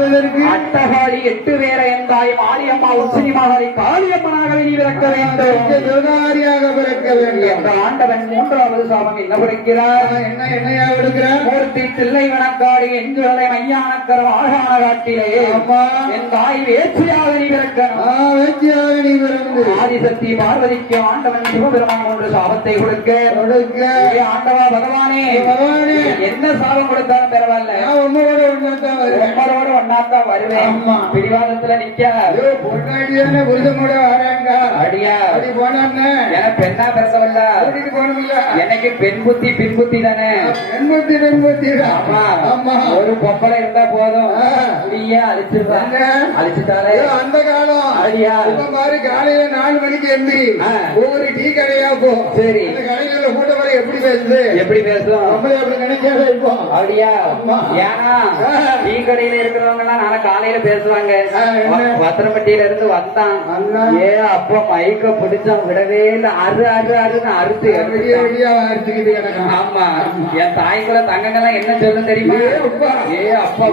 வாழ்வதற்கு அட்டகாளி 8 பேரை எந்தாய் மாரியம்மா உச்சினி மகாரி காளியம்மனாகவே நீ பிறக்க வேண்டும், துர்காரியாக பிறக்க வேண்டும் என்ற ஆண்டவன் 3வது சாபம் என்ன கொடுக்கிறார்? என்னையா கொடுக்கிறார்? மூர்த்தி தில்லை வனக்காடு எங்குகளை மையானக்கரம் ஆகான காட்டிலே என் தாய் வேட்சியாக நீ பிறக்கணும், வேட்சியாக நீ பிறந்து ஆதிசக்தி பார்வதிக்கு ஆண்டவன் சிவபெருமான் 3 சாபத்தை கொடுக்க ஆண்டவா பகவானே என்ன சாபம் கொடுத்தாலும் பரவாயில்ல, உங்களோட ஒன்னாத்தான் வருவேன், பிடிவாதத்துல நிக்க பொன்னாடியான புருஷனோட வராங்க அடியா அப்படி போனா எனக்கு பெண்ணா பிறந்தவல்ல கூட்டிட்டு போகணும்ல, எனக்கு பெண் புத்தி பின் புத்தி தானே, பெண் புத்தி ஆமா ஒரு பொம்பளை இருந்தா போதும், புடியா அழிச்சிருவாங்க அழிச்சுட்டாலே அந்த காலம் அடியா இப்ப மாதிரி காலையில 4 மணிக்கு எம்பி ஒவ்வொரு டீ கடையா போ, சரி இந்த கடையில கூட்ட மாதிரி எப்படி பேசுது, எப்படி பேசும் நம்மளே அப்படி நினைக்காத இப்போ அப்படியா? ஏன்னா டீ கடையில இருக்கிறவங்க எல்லாம் நாளை காலையில பேசுவாங்க, பத்திரப்பட்டியில இருந்து வந்தான் ஏ அப்பா மைக்க பிடிச்சான் விடவே இல்ல, அறு அறு அறுன்னு அறுத்து அடிச்சுக்கிட்டு எனக்கு ஆமா என் தாய்க்குள்ள தங்கங்கள்லாம் என்ன சொல்லும் தெரியுமா? ஏ அப்பா